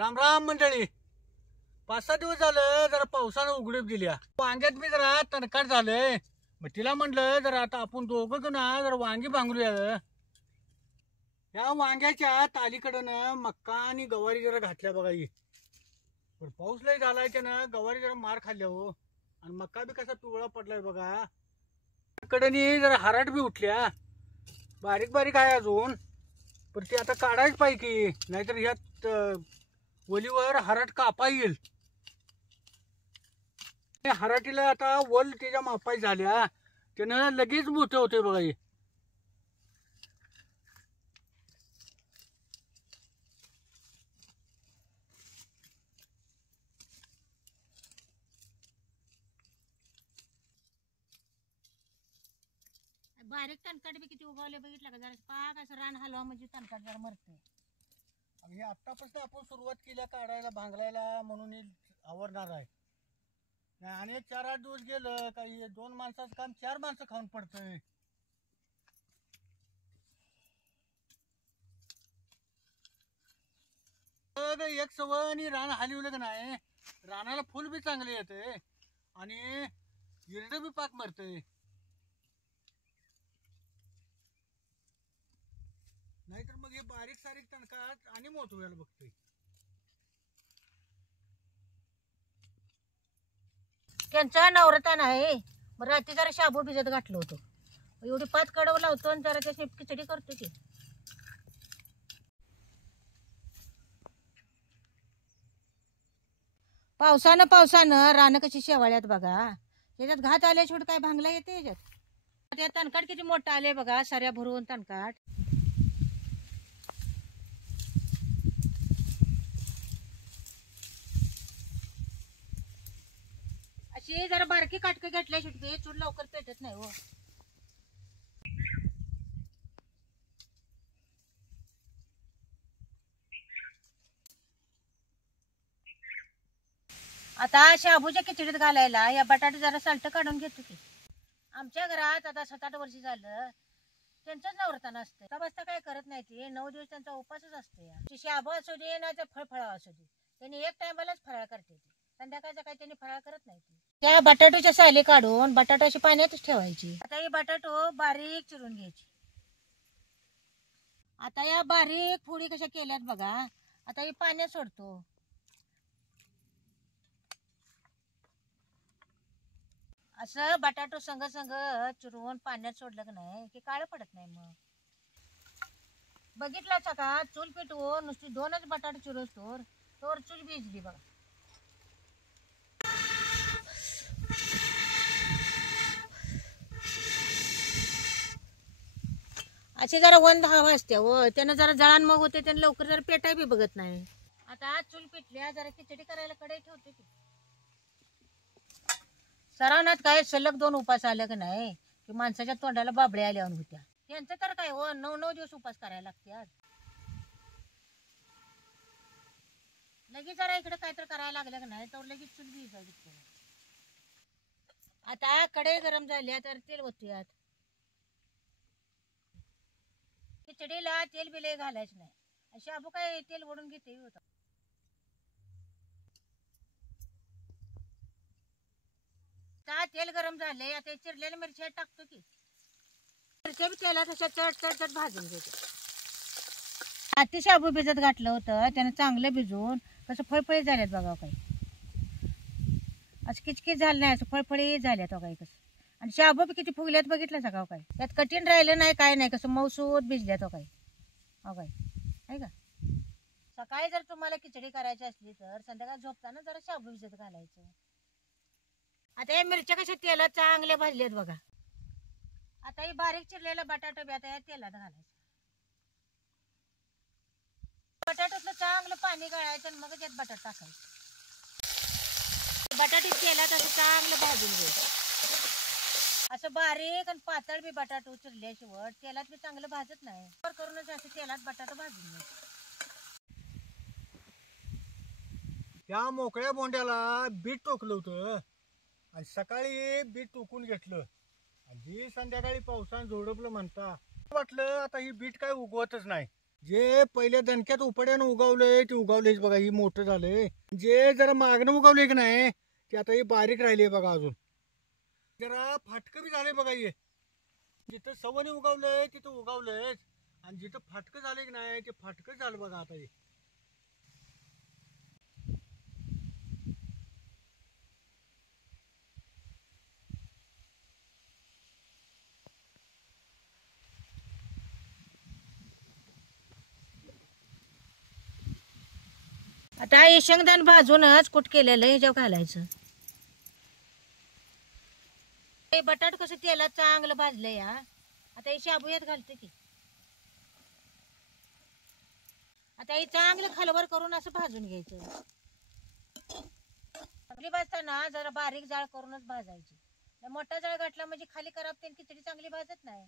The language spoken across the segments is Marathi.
राम राम मंडळी. 5-6 दिवस झालं जरा पावसानं उघडीप दिल्या. वांग्यात मी जरा तणकाट झालंय. मग तिला म्हटलं जरा आता आपण दोघं ना जरा वांगी भांगरूया. या वांग्याच्या तालीकडनं मक्का आणि गवारी जरा घातल्या बघा. ही पण पाऊस लय झालाय त्यानं गवारी जरा मार खाल्ल्या हो. आणि मक्का बी कसा पिवळा पडलाय बघा. कडनी जरा हराट बी उठल्या. बारीक बारीक आहे अजून, पण ते आता काढायच पाहिजे की, नाहीतर ह्यात वलीवर हराट कापा येईल. हराटीला आता वल त्याच्या मापाई झाल्या, त्यानं लगेच मोठे होते बघा. हे बारीक तणकाट बी किती उगवले बघितलं का? जरा पाक असं रान हलवा म्हणजे तणकाट जरा मरते. हे आत्तापासून आपण सुरुवात केल्या काढायला भांगलायला म्हणून हे आवरणार आहे. आणि 4-8 दिवस गेलं काही 2 माणसाचं काम 4 माणसं खाऊन पडतंय. एक सवय रान हलवलं का नाही, रानाला फुल बी चांगले येते आणि हिरड बी पाक मरतय. नाहीतर मग हे बारीक सारीक तणकाट आणि मोठं व्हायला बघतोय. त्यांचा नवरता नाही, मग रात्री जरा शाबू भिजत घातलं होतं. एवढी पात कडव लावतो आणि जरा त्याची खिचडी करतो की. पावसानं रानं कशी शेवाळ्यात बघा. त्याच्यात घात आल्या शेवट काय भांगला येते याच्यात. त्या तणकाट किती मोठं आले बघा, साऱ्या भरून तणकाट. अशी जरा बारकी काटकं घेतल्या शेवटी चूल लवकर पेटत नाही हो. आता शाबूच्या खिचडीत घालायला या बटाटे जरा सलट काढून घेतो की. आमच्या घरात आता 7-8 वर्ष झालं त्यांचंच नवरतान असतं. आता बसता काय करत नाही, ते 9 दिवस त्यांचा उपासच असतो. शाबू असू दे ना तर फळफळा असू दे, त्यांनी एक टायमालाच फराळ करते. संध्याकाळचा काही त्यांनी फराळ करत नाही. त्या बटाट्याच्या साली काढून बटाट्याची पाण्यातच ठेवायची. आता ही बटाटो बारीक चिरून घ्यायची. आता या बारीक फोडी कशा केल्यात बघा. आता ही पाण्यात सोडतो. असं बटाटो संग संग चिरून पाण्यात सोडलं की नाही की काळं पडत नाही. मग बघितलाच का, चूल पेटवून नुसती 2च बटाटे चिरोस तोर चूल भिजली बघा. असे जरा वंद हवा असते व त्यानं जरा जळान मग होते, त्यानं लवकर जरा पेटाय बी बघत नाही. आता चूल पेटल्या, जरा खिचडी करायला कढई ठेवते की. सरावनात काय सलग 2 उपास आले की नाही की माणसाच्या तोंडाला बाबड्या आल्यावर होत्या. त्यांचं तर काय हो 9-9 दिवस उपास करायला लागते. लगेच जरा इकडे काहीतरी करायला लागलं की नाही तर लगेच चूल बी जायची. आता कढई गरम झाल्या तर तेल ओतूयात. खिचडीला तेल बिले घालायचं नाही. शाबू काय तेल ओढून घेते होता. तेल गरम झाले, आता चिरलेल्या मिरच्या टाकतो की. मिरच्या बी तेलात अशा चट भाजून घेते. आधी शाबू भिजत घातलं होतं, त्यानं चांगलं भिजून कसं फळफळीत झाल्यात बघा. काही असं किचकिच झालं नाही, असं फळफळीत झाल्यात काही. कसं आणि शाबू बी किती फुगल्यात बघितलं सगळं. काही त्यात कठीण राहिलं नाही, काय नाही. कसं मऊसूत भिजल्यात काही. काही आहे का. सकाळी जर तुम्हाला खिचडी करायची असली तर संध्याकाळी झोपताना जरा शाबू भिजत घालायचं. आता या मिरच्या कशा तेलात चांगल्या भाजल्यात बघा. आता ही बारीक चिरलेला बटाटा बी आता या तेलात घालायचं. बटाट्यातलं चांगलं पाणी गाळायचं आणि मग त्यात बटाटा टाकायचं. बटाटे तेलात असं चांगलं भाजून घ्यायचं. असं बारीक आणि पातळ बी बटाटा चिरल्याशिवाय तेलात बी चांगलं भाजत नाही. करूनच असं तेलात बटाटा भाजून घ्यायचं. त्या मोकळ्या बोंड्याला बीट टोकलं होतं आणि सकाळी बीट टोकून घेतलं. आणि संध्याकाळी पावसानं झोडपलं म्हणता वाटलं आता ही बीट काय उगवतच नाही. जे पहिल्या दणक्यात उपड्यानं उगवलंय ते उगवलंयच बघा, ही मोठं झालंय. जे जरा मागणं उगवलंय की नाही ते आता हे बारीक राहिले बघा. अजून जरा फाटकं बी झालंय बघा. हे जिथं सवनी उगवलंय तिथं उगवलंय, आणि जिथं फाटकं झालंय की नाही ते फाटकं झालं बघा आता हे. आता हे शेंगदाण भाजूनच कुट केलेलं ह्याच्यावर घालायचं. हे बटाट कसं तेलात चांगलं भाजलंय या. आता हे शाबूयात घालते की. आता हे चांगलं खालवर करून असं भाजून घ्यायचं. आपली भाजताना जरा बारीक जाळ करूनच भाजायची. मोठा जाळ घातला म्हणजे खाली करापते खिचडी चांगली भाजत नाही.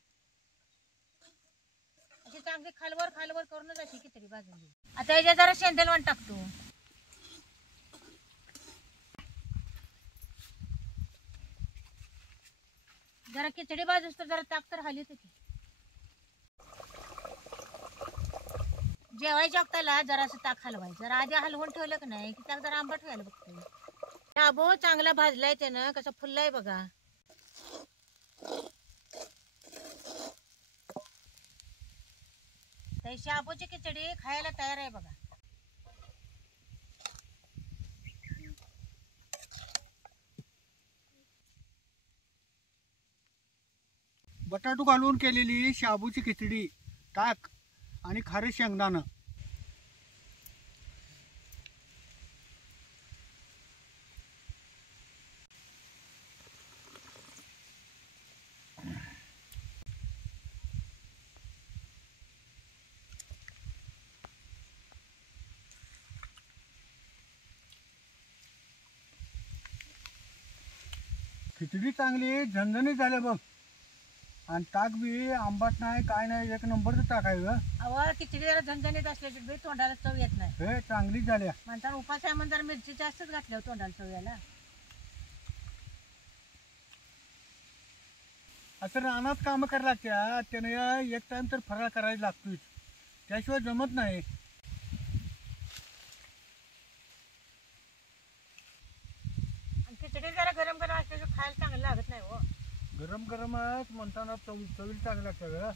अशी चांगली खालवर खालवर करूनच अशी खिचडी भाजून घ्यायची. आता याच्यात जरा शेंदलवण टाकतो. जरा खिचडी भाजूस तर जरा ताक तर हलीच की. जेवायच्या वक्ताला जरा असं ताक हलवायचं. जरा आधी हलवून ठेवलं की नाही की ताक जरा आंबट व्हायला बघतोय. शाबू चांगला भाजलाय त्यानं, कसं फुललाय बघा. तर शाबूची खिचडी खायला तयार आहे बघा. बटाटू घालून केलेली शाबूची खिचडी, ताक आणि खारे शेंगदाणं. खिचडी चांगली झणझणीत झाल्या बघ. आणि ताक बी आंबट नाही काय नाही, एक नंबरचं ताक आहे ग. अहो खिचडी जरा झणझणीत असल्याची बी तोंडाला चव येत नाही. हे चांगलीच झाल्या. म्हणतात उपास आहे म्हणून जरा मिरची जास्तच घातल्यावर तोंडाला चव यायला. असं रानात कामं करायला लागतात त्याने एक टाइम तर फराळ करायला लागतोच, त्याशिवाय जमत नाही. आणि खिचडी जरा गरम गरम असल्याची खायला चांगलं लागत नाही हो. गरम गरमच म्हणताना चवीला चांगलं लागतं ग.